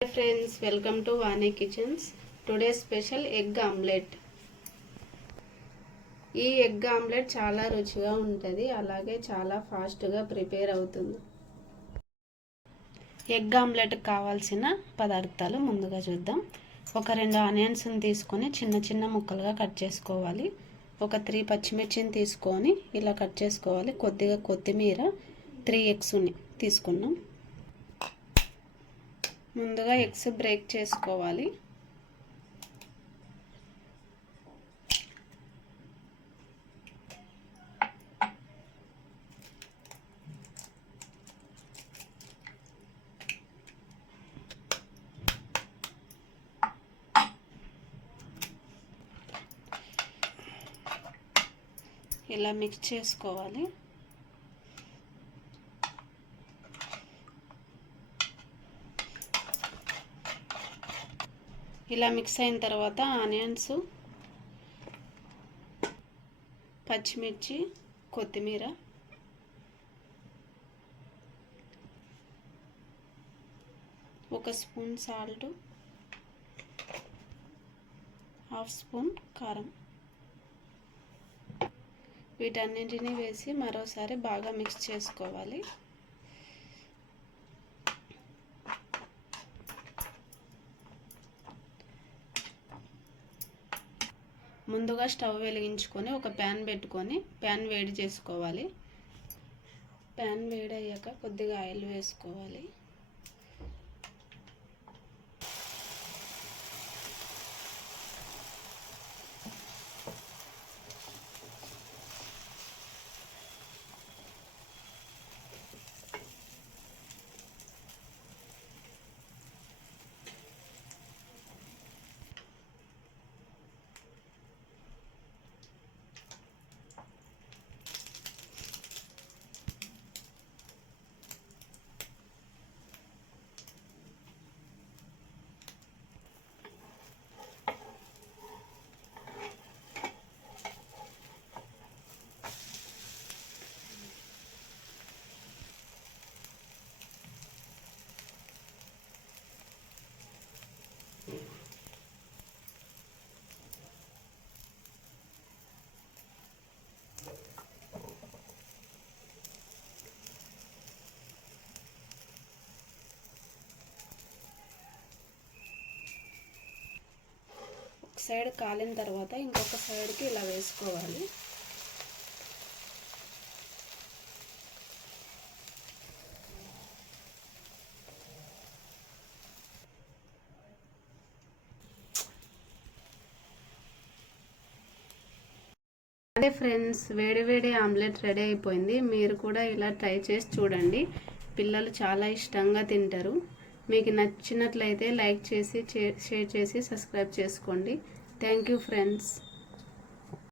Hi friends welcome to Vani kitchens today special egg omelette ఈ egg omelette చాలా రుచిగా ఉంటుంది అలాగే చాలా ఫాస్ట్గా ప్రిపేర్ అవుతుంది. ఎగ్ ఆమ్లెట్కి కావాల్సిన పదార్థాలు ముందుగా చూద్దాం. ఒక రెండు ఆనియన్స్ని తీసుకొని చిన్న చిన్న ముక్కలుగా కట్ చేసుకోవాలి. ఒక త్రీ పచ్చిమిర్చిని తీసుకొని ఇలా కట్ చేసుకోవాలి. కొద్దిగా కొత్తిమీర త్రీ ఎగ్స్ని తీసుకున్నాం. ముందుగా ఎగ్స్ బ్రేక్ చేసుకోవాలి. ఇలా మిక్స్ చేసుకోవాలి. ఇలా మిక్స్ అయిన తర్వాత ఆనియన్స్ పచ్చిమిర్చి కొత్తిమీర ఒక స్పూన్ సాల్ట్ హాఫ్ స్పూన్ కారం. వీటన్నింటినీ వేసి మరోసారి బాగా మిక్స్ చేసుకోవాలి. ముందుగా స్టవ్ వెలిగించుకొని ఒక ప్యాన్ పెట్టుకొని ప్యాన్ వేడి చేసుకోవాలి. ప్యాన్ వేడయ్యాక కొద్దిగా ఆయిల్ వేసుకోవాలి. సైడ్ కాలిన తర్వాత ఇంకొక సైడ్కి ఇలా వేసుకోవాలి. అదే ఫ్రెండ్స్ వేడి వేడి ఆమ్లెట్ రెడీ అయిపోయింది. మీరు కూడా ఇలా ట్రై చేసి చూడండి. పిల్లలు చాలా ఇష్టంగా తింటారు. మీకు నచ్చినట్లయితే లైక్ చేసి షేర్ చేసి సబ్స్క్రైబ్ చేసుకోండి. Thank you friends.